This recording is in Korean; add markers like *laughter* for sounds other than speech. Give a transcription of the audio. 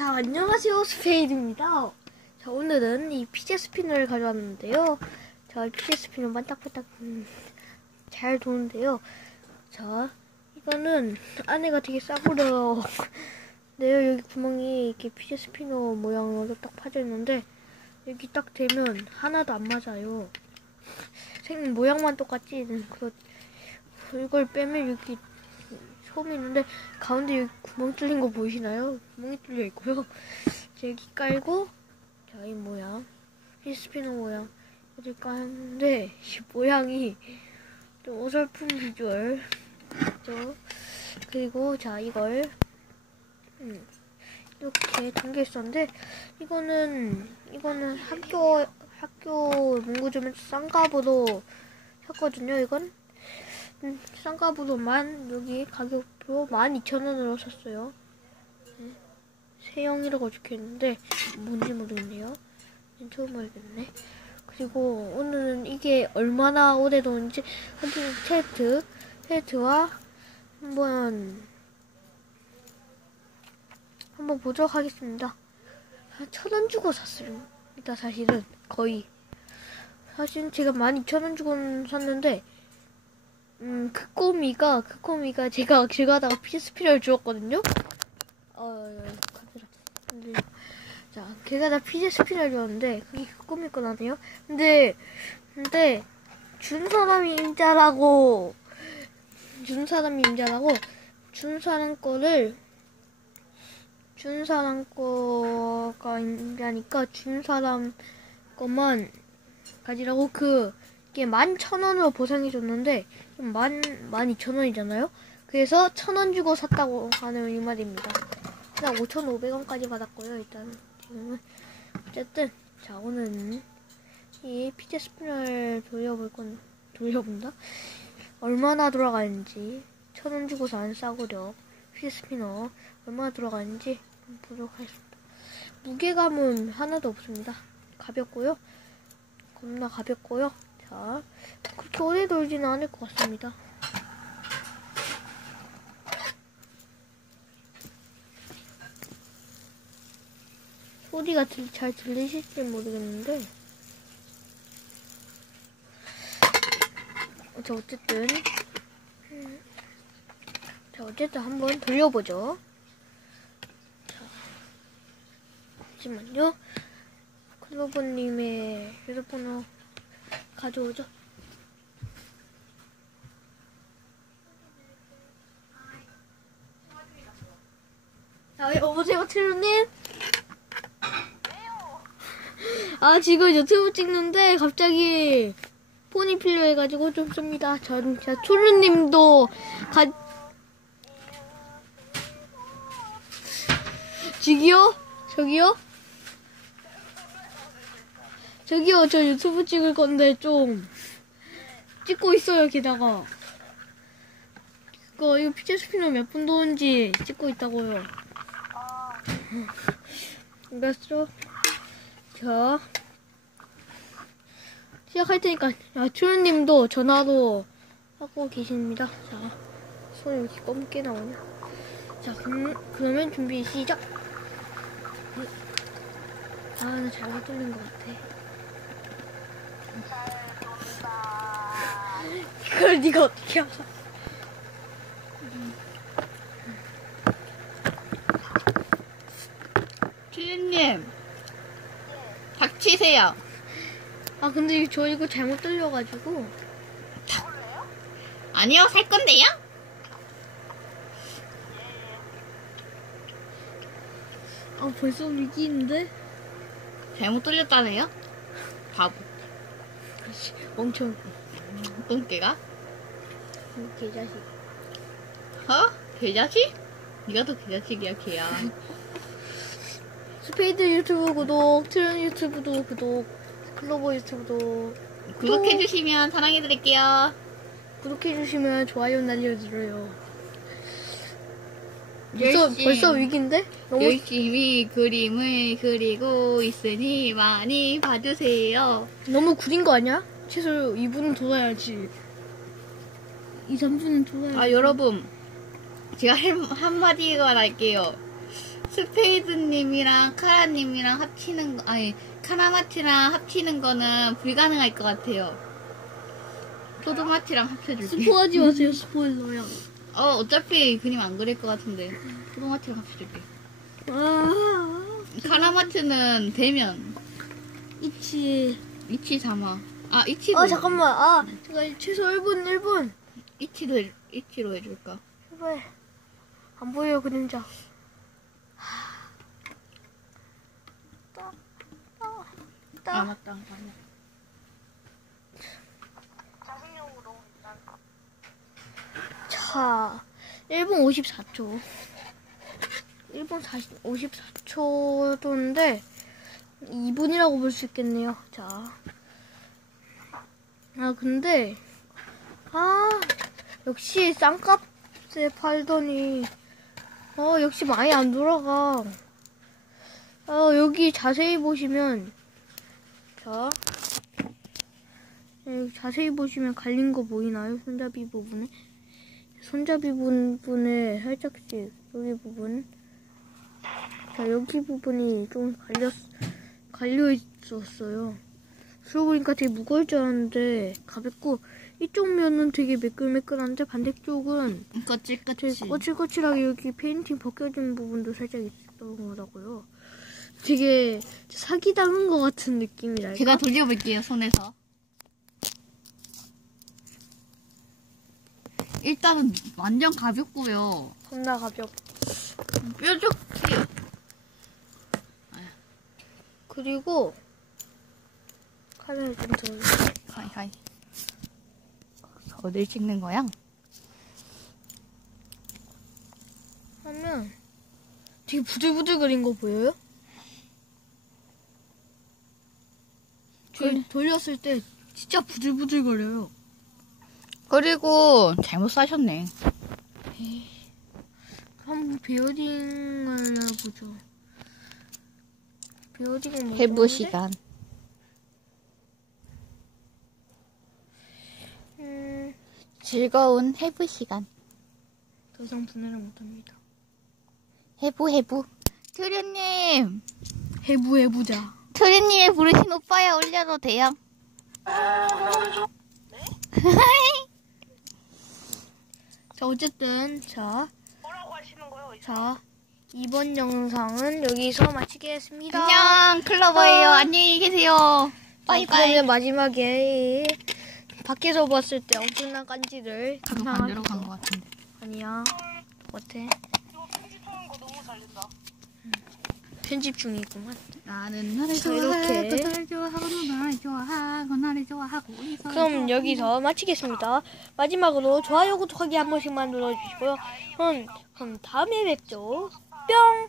자, 안녕하세요. 스페이드입니다. 자, 오늘은 이 피제 스피너를 가져왔는데요. 자, 피제 스피너 반딱반딱 음, 잘 도는데요. 자, 이거는 안에가 되게 싸구려요. 네, 여기 구멍이 이렇게 피제 스피너 모양으로 딱 파져 있는데 여기 딱 대면 하나도 안 맞아요. 생 모양만 똑같지. 그 이걸 빼면 여기 솜이 있는데 가운데 여기 구멍 뚫린 거 보이시나요? 구멍이 뚫려 있고요. 자, 여기 깔고 자, 이 모양 피스피너 모양 어디 까는데 이 모양이 좀 어설픈 비주얼 죠 그리고 자 이걸 음, 이렇게 담겨 있었는데 이거는 이거는 학교 학교 문구점에서 싼 값으로 샀거든요. 이건 음, 싼 값으로만 여기 가격으로 12,000원으로 샀어요. 네. 세영이라고 적혀있는데 뭔지 모르겠네요. 처음 알겠네. 그리고 오늘은 이게 얼마나 오래도는지 한번 텔트, 텔트와 한번 한번 보도록 하겠습니다. 천 원 주고 샀어요. 일단 사실은 거의 사실 제가 12,000원 주고 샀는데 음, 그 꼬미가, 그 꼬미가 제가 길 가다가 피스피를 주었거든요? 어, 카메라. 근데, 자, 길 가다가 피스피를 주었는데, 그게 그 꼬미 거나네요? 근데, 근데, 준 사람이 임자라고, 준 사람이 임자라고, 준 사람 거를, 준 사람 거가 임자니까, 준 사람 거만 가지라고 그, 이게 만천 원으로 보상해줬는데 만, 만 이천 원이잖아요? 그래서 천원 주고 샀다고 하는 이 말입니다. 그냥 오천오백 원까지 받았고요, 일단. 지금은. 어쨌든, 자, 오늘은 이 피제 스피너를 돌려볼 건, 돌려본다? 얼마나 돌아가는지, 천원 주고 산 싸구려, 피제 스피너, 얼마나 돌아가는지 보도록 하겠습니다. 무게감은 하나도 없습니다. 가볍고요. 겁나 가볍고요. 자, 그렇게 오래 돌지는 않을 것 같습니다. 소리가 들, 잘 들리실지 모르겠는데. 자, 어쨌든. 자, 어쨌든 한번 돌려보죠. 자, 잠시만요. 클로버님의 휴대폰으로 가져오죠. 아, 여보세요, 트루님? 아, 지금 유튜브 찍는데 갑자기 폰이 필요해가지고 좀 씁니다. 전, 자, 트루님도 가, 저기요? 저기요? 저기요, 저 유튜브 찍을 건데 좀 찍고 있어요, 게다가. 이거, 이거 피체 스피너 몇 분 도는지 찍고 있다고요. 알겠어? 자, 시작할 테니까, 야, 추루님도 전화로 하고 계십니다. 자, 손이 이렇게 검게 나오냐? 자, 그럼, 그러면 준비 시작! 아, 나 잘못 돌린 것 같아. 그걸 네가 어떻게 알아? 주인님 닥치세요. 아 근데 저 이거 잘못 들려가지고 아니요, 살 건데요? 아 벌써 위기인데? 잘못 돌렸다네요? 바보. 아씨 멍청 똥개가? 개자식 어? 개자식? 네가 더 개자식이야, 개야. 스페이드 유튜브 구독 트렌 유튜브도 구독 클로버 유튜브도 구독해주시면 사랑해드릴게요. 구독해주시면 좋아요 날려드려요 벌써, 열심히. 벌써 위기인데? 너무 열심히 그림을 그리고 있으니 많이 봐주세요. 너무 구린 거 아니야? 최소 2분은 돌아야지 2, 3분은 돌아야지 아, 여러분. 제가 할, 한마디만 할게요. 스페이드님이랑 카라님이랑 합치는 거, 아니, 카라마티랑 합치는 거는 불가능할 것 같아요. 포도마티랑 합쳐줄게. 스포하지 마세요, 스포일러야. 어, 어차피 그림 안 그릴 것 같은데. 포도마티랑 합쳐줄게. 아, 카라마트는 대면. 이치. 이치 삼아. 아, 이치도. 아, 잠깐만. 아, 제가 최소 1분, 1분. 이치도, 해- 이치로 해줄까? 제발. 안 보여요, 그림자. 따, 따, 아, 따. 맞다. 맞다. 자, 1분 54초. 1분 40, 54초도인데, 2분이라고 볼 수 있겠네요. 자. 아, 근데, 아, 역시 쌍값에 팔더니, 어, 역시 많이 안 돌아가. 어, 여기 자세히 보시면, 자, 여기 자세히 보시면 갈린 거 보이나요? 손잡이 부분에? 손잡이 부분에 살짝씩 여기 부분 자 여기 부분이 좀 갈렸 갈려 있었어요. 그러고 보니까 되게 무거울 줄 알았는데 가볍고 이쪽 면은 되게 매끌매끌한데 반대쪽은 되게 거칠거칠. 거칠거칠하게 여기 페인팅 벗겨진 부분도 살짝 있더라고요. 되게 사기 당한 것 같은 느낌이랄까. 제가 돌려볼게요, 손에서. 일단은 완전 가볍고요. 겁나 가볍. 뾰족해요. 그리고 카메라 좀 더. 하이, 하이. 어딜 찍는 거야? 하면 되게 부들부들 거린 거 보여요? 그- 돌렸을 때 진짜 부들부들 거려요. 그리고 잘못 사셨네. 한번 베어링을 해보죠. 베어링은 뭐 해부 좋은데? 시간. 음, 즐거운 해부 시간. 더 이상 분해를 못합니다. 해부, 해부. 트류님! 해부 해보자. 트류님의 부르신 오빠야 올려도 돼요? *laughs* 자 어쨌든 자, 뭐라고 하시는 거예요? 자 이번 영상은 여기서 마치겠습니다. 안녕, 클로버예요. 어. 안녕히 계세요. 바이바이. 그러면 마지막에 밖에서 봤을 때 엄청난 깐지를 그거 반대로 간 것 같은데. 아니야 같아 이거 편집하는 거 너무 잘 된다. 편집 중이구만 나는 나를 자, 좋아하고 이렇게. 나를 좋아하고 나를 좋아하고 나를 좋아하고 우리 서로 그럼 좋아하고. 여기서 마치겠습니다 마지막으로 좋아요 구독하기 한 번씩만 눌러주시고요 그럼, 그럼 다음에 뵙죠 뿅